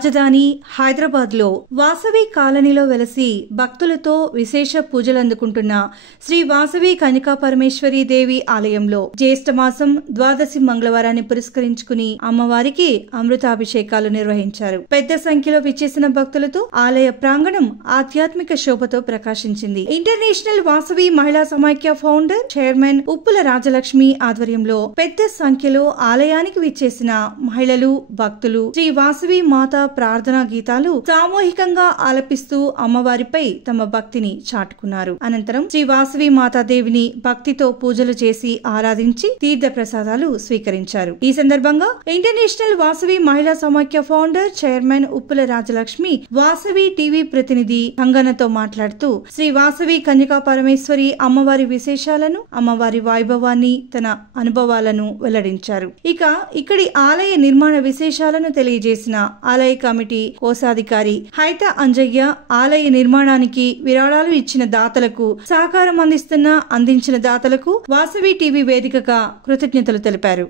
రాజధాని హైదరాబాద్లో వాసవి కాలనీలో వెలసి భక్తులతో విశేష పూజలందుకుంటున్న శ్రీ వాసవి కన్యకా పరమేశ్వరి దేవి ఆలయంలో జ్యేష్ఠమాసం ద్వాదశి మంగళవారాన్ని పురస్కరించుకుని అమ్మవారికి అమృతాభిషేకాలు నిర్వహించారు. పెద్ద సంఖ్యలో విచ్చేసిన భక్తులతో ఆలయ ప్రాంగణం ఆధ్యాత్మిక శోభతో ప్రకాశించింది. International Vasavi Mahila Samaikya founder chairman Uppula Rajalakshmi ఆధ్వర్యంలో పెద్ద సంఖ్యలో ఆలయానికి విచ్చేసిన మహిళలు భక్తులు శ్రీ వాసవి మాత ప్రార్థనా గీతాలు సామూహికంగా ఆలపిస్తూ అమ్మవారిపై తమ భక్తిని చాటుకున్నారు. అనంతరం శ్రీ వాసవి మాతాదేవిని భక్తితో పూజలు చేసి ఆరాధించి తీర్థ ప్రసాదాలు స్వీకరించారు. ఈ సందర్భంగా international Vasavi Mahila Samaikya founder chairman Uppula Rajalakshmi Vasavi TV ప్రతినిధి కంగనతో మాట్లాడుతూ శ్రీ వాసవి కన్యకా పరమేశ్వరి అమ్మవారి విశేషాలను అమ్మవారి వైభవాన్ని తన అనుభవాలను వెల్లడించారు. ఇక ఇక్కడి ఆలయ నిర్మాణ విశేషాలను తెలియజేసిన ఆలయ కమిటీ కోశాధికారి హైత అంజయ్య ఆలయ నిర్మాణానికి విరాళాలు ఇచ్చిన దాతలకు సహకారం అందించిన దాతలకు వాసవి టీవీ వేదికగా కృతజ్ఞతలు తెలిపారు.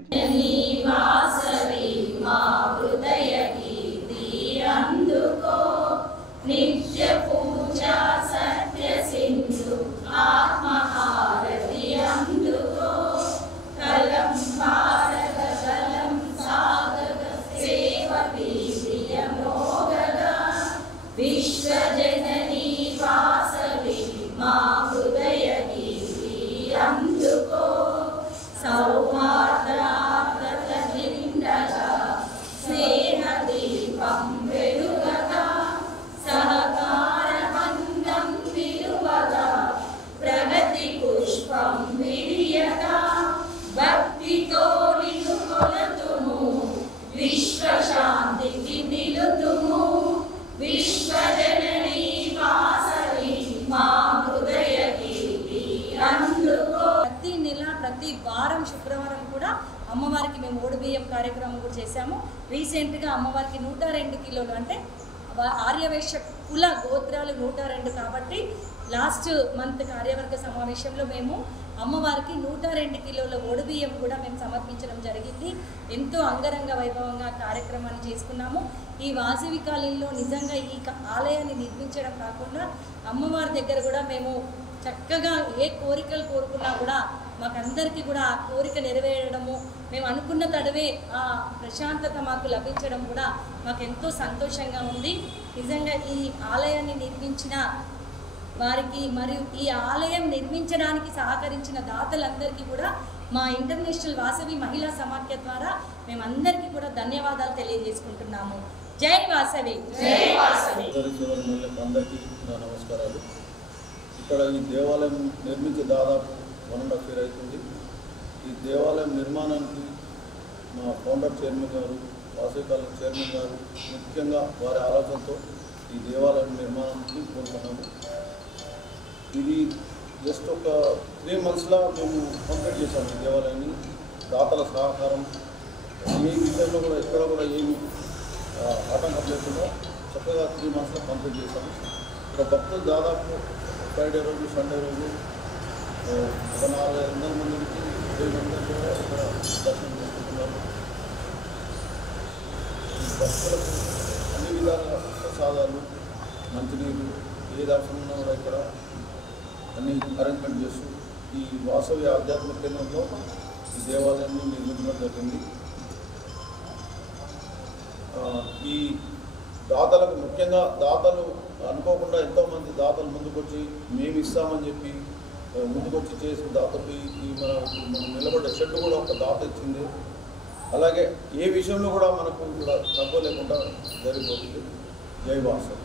విశ్వజననీ వాసవి మా హృదయ గీతి అందుకో సౌహార్దాత్మక నిండగా స్నేహ దీపం వెలుగగా సహకార బంధం విలువగా ప్రగతి పుష్పం విరియగా భక్తితో నిన్ను కొలతుము విశ్వశాంతికి నిలుతుము విశ్వజననీ వాసవి మా హృదయ గీతి అందుకో. ప్రతి నెల ప్రతి వారం శుక్రవారం కూడా అమ్మవారికి మేము ఓడిబియ్యం కార్యక్రమం కూడా చేశాము. రీసెంట్గా అమ్మవారికి 102 కిలోలు అంటే ఆర్యవైశ్య కుల గోత్రాలు 102 కాబట్టి లాస్ట్ మంత్ కార్యవర్గ సమావేశంలో మేము అమ్మవారికి 102 కిలోల ఓడిబియ్యం కూడా మేము సమర్పించడం జరిగింది. ఎంతో అంగరంగ వైభవంగా కార్యక్రమాన్ని చేసుకున్నాము. ఈ వాసవి కాలనీలో నిజంగా ఈ ఆలయాన్ని నిర్మించడం కాకుండా అమ్మవారి దగ్గర కూడా మేము చక్కగా ఏ కోరికలు కోరుకున్నా కూడా మాకందరికీ కూడా ఆ కోరిక నెరవేరడము, మేము అనుకున్న తడవే ఆ ప్రశాంతత మాకు లభించడం కూడా మాకు ఎంతో సంతోషంగా ఉంది. నిజంగా ఈ ఆలయాన్ని నిర్మించిన వారికి మరియు ఈ ఆలయం నిర్మించడానికి సహకరించిన దాతలందరికీ కూడా మా ఇంటర్నేషనల్ వాసవి మహిళా సమాఖ్య ద్వారా మేమందరికీ కూడా ధన్యవాదాలు తెలియజేసుకుంటున్నాము. జై వాసవి, జై వాసవి. అందరికీ నమస్కారాలు. ఇక్కడ ఈ దేవాలయం నిర్మించి దాదాపు 1.5 year అవుతుంది. ఈ దేవాలయం నిర్మాణానికి మా ఫౌండర్ చైర్మన్ గారు, వాసవి కాలనీ చైర్మన్ గారు ముఖ్యంగా వారి ఆలోచనతో ఈ దేవాలయం నిర్మాణానికి కోరుకున్నాము. ఇది జస్ట్ ఒక 3 monthsలో మేము కంప్లీట్ చేశాము. ఈ దేవాలయాన్ని దాతల సహకారం ఏ విషయంలో కూడా ఎక్కడ కూడా ఏమి ఆటంకం లేకుండా చక్కగా 3 monthsలో కంప్లీట్ చేశాము. ఇక్కడ భక్తులు దాదాపు ఫ్రైడే రోజు సండే రోజు ఒక 400 మంది నుంచి 1000 మంది కూడా ఇక్కడ దర్శనం చేసుకుంటున్నారు. భక్తులకు అన్ని విధాల ప్రసాదాలు మంచినీరు ఏ దర్శనం కూడా ఇక్కడ అన్ని అరేంజ్మెంట్ చేస్తూ ఈ వాసవి ఆధ్యాత్మిక కేంద్రంలో ఈ దేవాలయాన్ని నిర్మించడం జరిగింది. ఈ దాతలకు ముఖ్యంగా దాతలు అనుకోకుండా ఎంతోమంది దాతలు ముందుకొచ్చి మేము ఇస్తామని చెప్పి ముందుకొచ్చి చేసిన దాతలు ఈ మనం నిలబడ్డ షెడ్ కూడా ఒక దాత ఇచ్చింది. అలాగే ఏ విషయంలో కూడా మనకు కూడా తక్కువ లేకుండా జరిగిపోతుంది. జై వాసవి.